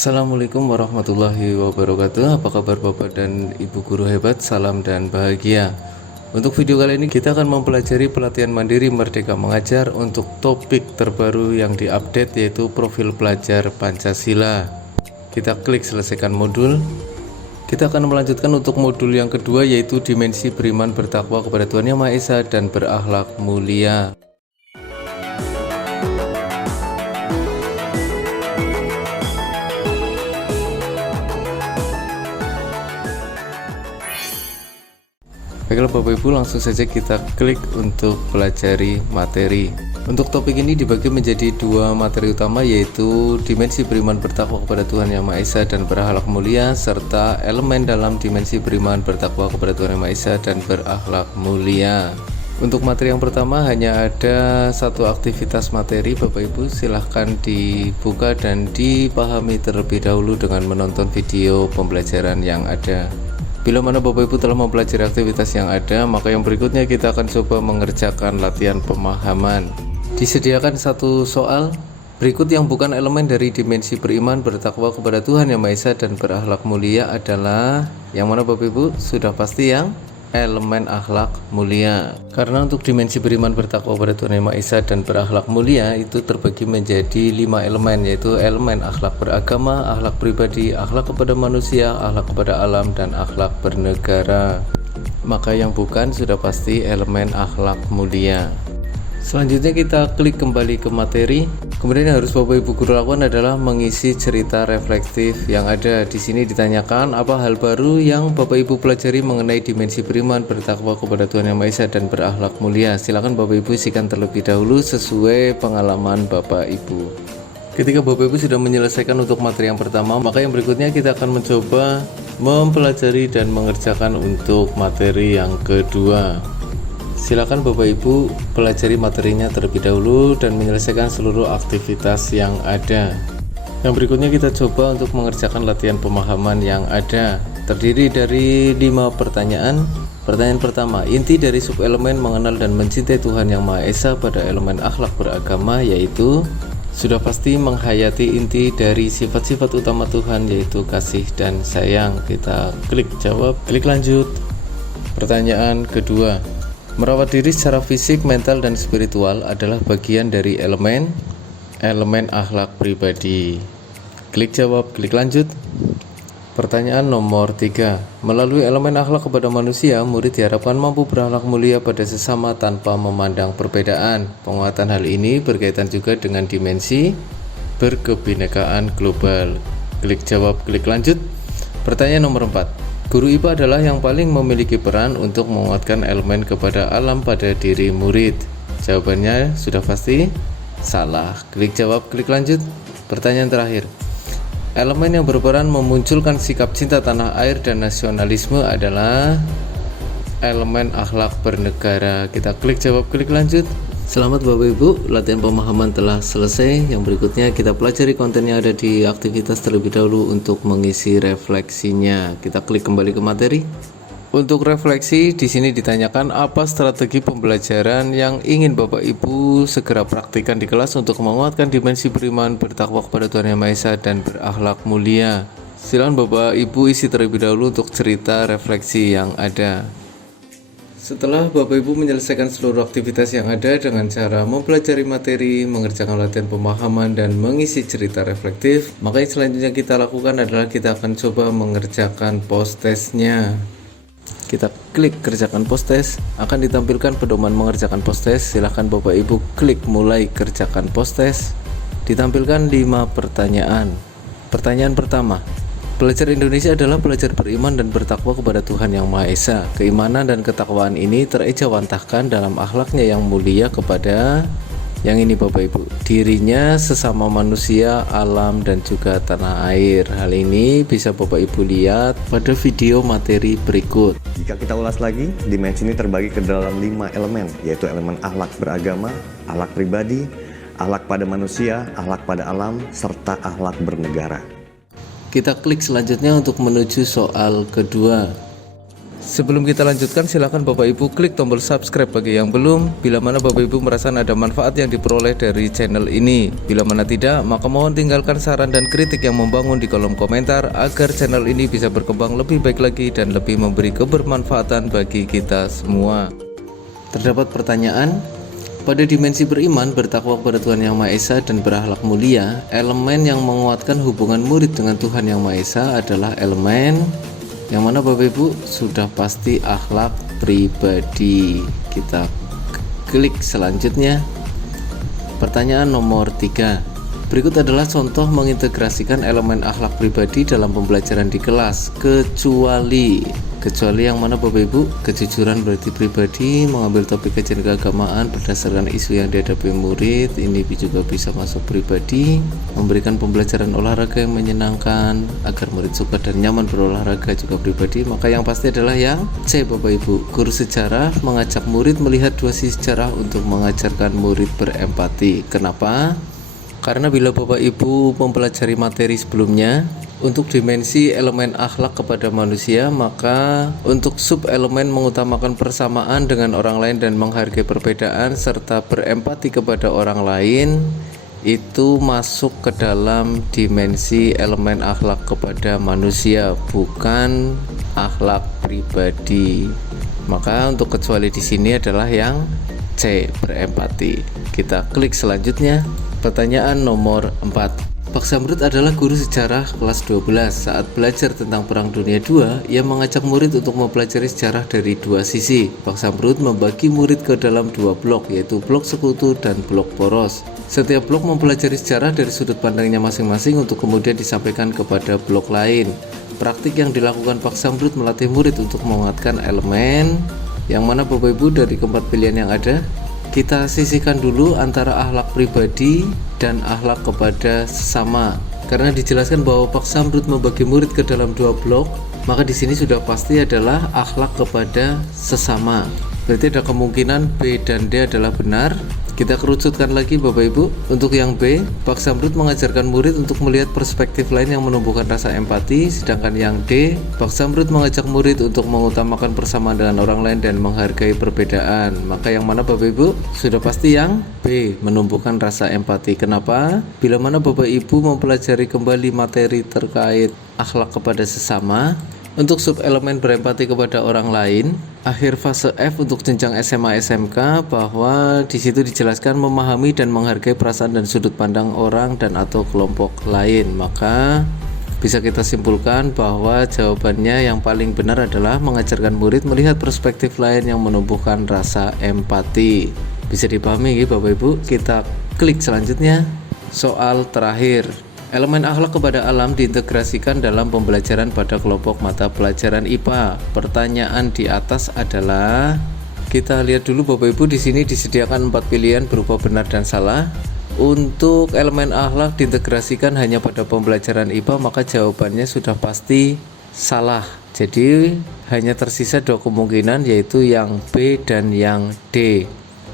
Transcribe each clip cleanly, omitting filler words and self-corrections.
Assalamualaikum warahmatullahi wabarakatuh. Apa kabar Bapak dan Ibu guru hebat? Salam dan bahagia. Untuk video kali ini kita akan mempelajari pelatihan mandiri Merdeka Mengajar untuk topik terbaru yang diupdate, yaitu profil pelajar Pancasila. Kita klik selesaikan modul. Kita akan melanjutkan untuk modul yang kedua, yaitu dimensi beriman bertakwa kepada Tuhan Yang Maha Esa dan berakhlak mulia. Baiklah Bapak Ibu, langsung saja kita klik untuk pelajari materi. Untuk topik ini dibagi menjadi dua materi utama, yaitu dimensi beriman bertakwa kepada Tuhan Yang Maha Esa dan berakhlak mulia, serta elemen dalam dimensi beriman bertakwa kepada Tuhan Yang Maha Esa dan berakhlak mulia. Untuk materi yang pertama hanya ada satu aktivitas materi. Bapak Ibu silahkan dibuka dan dipahami terlebih dahulu dengan menonton video pembelajaran yang ada. Bila mana Bapak Ibu telah mempelajari aktivitas yang ada, maka yang berikutnya kita akan coba mengerjakan latihan pemahaman. Disediakan satu soal berikut yang bukan elemen dari dimensi beriman bertakwa kepada Tuhan Yang Maha Esa dan berakhlak mulia adalah yang mana Bapak Ibu? Sudah pasti yang elemen akhlak mulia. Karena untuk dimensi beriman bertakwa kepada Tuhan Yang Maha Esa dan berakhlak mulia itu terbagi menjadi 5 elemen, yaitu elemen akhlak beragama, akhlak pribadi, akhlak kepada manusia, akhlak kepada alam, dan akhlak bernegara. Maka yang bukan sudah pasti elemen akhlak mulia. Selanjutnya kita klik kembali ke materi. Kemudian yang harus Bapak Ibu guru lakukan adalah mengisi cerita reflektif yang ada. Di sini ditanyakan apa hal baru yang Bapak Ibu pelajari mengenai dimensi beriman bertakwa kepada Tuhan Yang Maha Esa dan berakhlak mulia. Silakan Bapak Ibu isikan terlebih dahulu sesuai pengalaman Bapak Ibu. Ketika Bapak Ibu sudah menyelesaikan untuk materi yang pertama, maka yang berikutnya kita akan mencoba mempelajari dan mengerjakan untuk materi yang kedua. Silakan Bapak Ibu pelajari materinya terlebih dahulu dan menyelesaikan seluruh aktivitas yang ada. Yang berikutnya kita coba untuk mengerjakan latihan pemahaman yang ada. Terdiri dari 5 pertanyaan. Pertanyaan pertama, inti dari subelemen mengenal dan mencintai Tuhan Yang Maha Esa pada elemen akhlak beragama, yaitu sudah pasti menghayati inti dari sifat-sifat utama Tuhan, yaitu kasih dan sayang. Kita klik jawab, klik lanjut. Pertanyaan kedua, merawat diri secara fisik, mental, dan spiritual adalah bagian dari elemen akhlak pribadi. Klik jawab, klik lanjut. Pertanyaan nomor 3, melalui elemen akhlak kepada manusia, murid diharapkan mampu berakhlak mulia pada sesama tanpa memandang perbedaan. Penguatan hal ini berkaitan juga dengan dimensi berkebinekaan global. Klik jawab, klik lanjut. Pertanyaan nomor 4, guru IPA adalah yang paling memiliki peran untuk menguatkan elemen kepada alam pada diri murid. Jawabannya sudah pasti salah. Klik jawab, klik lanjut. Pertanyaan terakhir, elemen yang berperan memunculkan sikap cinta tanah air dan nasionalisme adalah elemen akhlak bernegara. Kita klik jawab, klik lanjut. Selamat Bapak Ibu, latihan pemahaman telah selesai. Yang berikutnya kita pelajari konten yang ada di aktivitas terlebih dahulu untuk mengisi refleksinya. Kita klik kembali ke materi. Untuk refleksi di sini ditanyakan apa strategi pembelajaran yang ingin Bapak Ibu segera praktikkan di kelas untuk menguatkan dimensi beriman bertakwa kepada Tuhan Yang Maha Esa dan berakhlak mulia. Silakan Bapak Ibu isi terlebih dahulu untuk cerita refleksi yang ada. Setelah Bapak Ibu menyelesaikan seluruh aktivitas yang ada dengan cara mempelajari materi, mengerjakan latihan pemahaman, dan mengisi cerita reflektif, maka yang selanjutnya kita lakukan adalah kita akan coba mengerjakan post-testnya. Kita klik kerjakan post-test, akan ditampilkan pedoman mengerjakan post-test. Silahkan Bapak Ibu klik mulai kerjakan post-test. Ditampilkan 5 pertanyaan. Pertanyaan pertama, pelajar Indonesia adalah pelajar beriman dan bertakwa kepada Tuhan Yang Maha Esa. Keimanan dan ketakwaan ini terejawantahkan dalam akhlaknya yang mulia kepada yang ini Bapak Ibu, dirinya, sesama manusia, alam, dan juga tanah air. Hal ini bisa Bapak Ibu lihat pada video materi berikut. Jika kita ulas lagi, dimensi ini terbagi ke dalam 5 elemen, yaitu elemen akhlak beragama, akhlak pribadi, akhlak pada manusia, akhlak pada alam, serta akhlak bernegara. Kita klik selanjutnya untuk menuju soal kedua. Sebelum kita lanjutkan, silakan Bapak Ibu klik tombol subscribe bagi yang belum. Bila mana Bapak Ibu merasa ada manfaat yang diperoleh dari channel ini. Bila mana tidak, maka mohon tinggalkan saran dan kritik yang membangun di kolom komentar agar channel ini bisa berkembang lebih baik lagi dan lebih memberi kebermanfaatan bagi kita semua. Terdapat pertanyaan, pada dimensi beriman, bertakwa kepada Tuhan Yang Maha Esa dan berakhlak mulia, elemen yang menguatkan hubungan murid dengan Tuhan Yang Maha Esa adalah elemen yang mana Bapak Ibu? Sudah pasti akhlak pribadi. Kita klik selanjutnya. Pertanyaan nomor 3. Berikut adalah contoh mengintegrasikan elemen akhlak pribadi dalam pembelajaran di kelas. Kecuali yang mana Bapak Ibu? Kejujuran berarti pribadi, mengambil topik kajian keagamaan berdasarkan isu yang dihadapi murid, ini juga bisa masuk pribadi. Memberikan pembelajaran olahraga yang menyenangkan agar murid suka dan nyaman berolahraga juga pribadi. Maka yang pasti adalah yang C, Bapak Ibu. Guru sejarah mengajak murid melihat dua sisi sejarah untuk mengajarkan murid berempati. Kenapa? Karena bila Bapak Ibu mempelajari materi sebelumnya, untuk dimensi elemen akhlak kepada manusia, maka untuk sub elemen mengutamakan persamaan dengan orang lain dan menghargai perbedaan serta berempati kepada orang lain, itu masuk ke dalam dimensi elemen akhlak kepada manusia, bukan akhlak pribadi. Maka untuk kecuali di sini adalah yang C, berempati. Kita klik selanjutnya. Pertanyaan nomor 4. Pak Samrud adalah guru sejarah kelas 12. Saat belajar tentang Perang Dunia II, ia mengajak murid untuk mempelajari sejarah dari dua sisi. Pak Samrud membagi murid ke dalam dua blok, yaitu blok sekutu dan blok poros. Setiap blok mempelajari sejarah dari sudut pandangnya masing-masing untuk kemudian disampaikan kepada blok lain. Praktik yang dilakukan Pak Samrud melatih murid untuk menguatkan elemen yang mana Bapak Ibu dari keempat pilihan yang ada. Kita sisihkan dulu antara akhlak pribadi dan akhlak kepada sesama. Karena dijelaskan bahwa Pak Samrud membagi murid ke dalam dua blok, maka di sini sudah pasti adalah akhlak kepada sesama. Berarti ada kemungkinan B dan D adalah benar. Kita kerucutkan lagi Bapak Ibu. Untuk yang B, Pak Samrud mengajarkan murid untuk melihat perspektif lain yang menumbuhkan rasa empati. Sedangkan yang D, Pak Samrud mengajak murid untuk mengutamakan persamaan dengan orang lain dan menghargai perbedaan. Maka yang mana Bapak Ibu? Sudah pasti yang B, menumbuhkan rasa empati. Kenapa? Bila mana Bapak Ibu mempelajari kembali materi terkait akhlak kepada sesama, untuk subelemen berempati kepada orang lain, akhir fase F untuk jenjang SMA SMK, bahwa di situ dijelaskan memahami dan menghargai perasaan dan sudut pandang orang dan atau kelompok lain. Maka bisa kita simpulkan bahwa jawabannya yang paling benar adalah mengajarkan murid melihat perspektif lain yang menumbuhkan rasa empati. Bisa dipahami ya Bapak Ibu? Kita klik selanjutnya. Soal terakhir. Elemen akhlak kepada alam diintegrasikan dalam pembelajaran pada kelompok mata pelajaran IPA. Pertanyaan di atas adalah, kita lihat dulu Bapak Ibu, di sini disediakan 4 pilihan berupa benar dan salah. Untuk elemen akhlak diintegrasikan hanya pada pembelajaran IPA, maka jawabannya sudah pasti salah. Jadi hanya tersisa 2 kemungkinan, yaitu yang B dan yang D.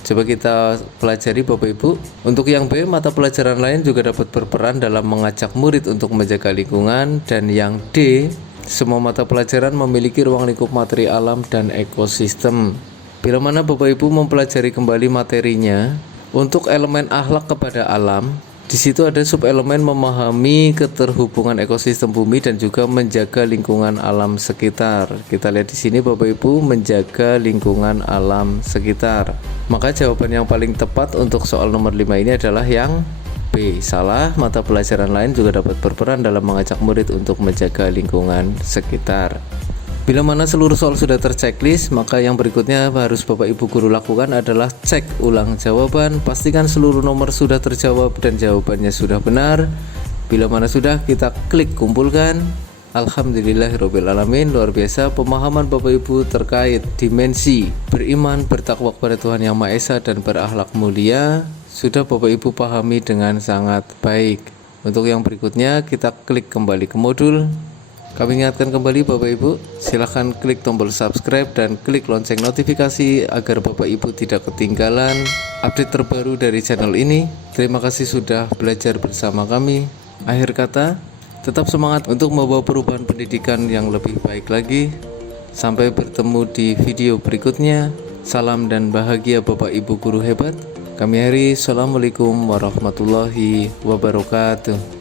Coba kita pelajari Bapak Ibu. Untuk yang B, mata pelajaran lain juga dapat berperan dalam mengajak murid untuk menjaga lingkungan. Dan yang D, semua mata pelajaran memiliki ruang lingkup materi alam dan ekosistem. Bila mana Bapak Ibu mempelajari kembali materinya, untuk elemen akhlak kepada alam, di situ ada subelemen memahami keterhubungan ekosistem bumi dan juga menjaga lingkungan alam sekitar. Kita lihat di sini Bapak Ibu, menjaga lingkungan alam sekitar. Maka jawaban yang paling tepat untuk soal nomor 5 ini adalah yang B, salah. Mata pelajaran lain juga dapat berperan dalam mengajak murid untuk menjaga lingkungan sekitar. Bila mana seluruh soal sudah terchecklist, maka yang berikutnya harus Bapak Ibu guru lakukan adalah cek ulang jawaban. Pastikan seluruh nomor sudah terjawab dan jawabannya sudah benar. Bila mana sudah, kita klik kumpulkan. Alhamdulillahirrabbilalamin, luar biasa pemahaman Bapak Ibu terkait dimensi beriman, bertakwa kepada Tuhan Yang Maha Esa dan berakhlak mulia sudah Bapak Ibu pahami dengan sangat baik. Untuk yang berikutnya, kita klik kembali ke modul. Kami ingatkan kembali Bapak Ibu, silahkan klik tombol subscribe dan klik lonceng notifikasi agar Bapak Ibu tidak ketinggalan update terbaru dari channel ini. Terima kasih sudah belajar bersama kami. Akhir kata, tetap semangat untuk membawa perubahan pendidikan yang lebih baik lagi. Sampai bertemu di video berikutnya. Salam dan bahagia Bapak Ibu guru hebat. Kami akhiri. Assalamualaikum warahmatullahi wabarakatuh.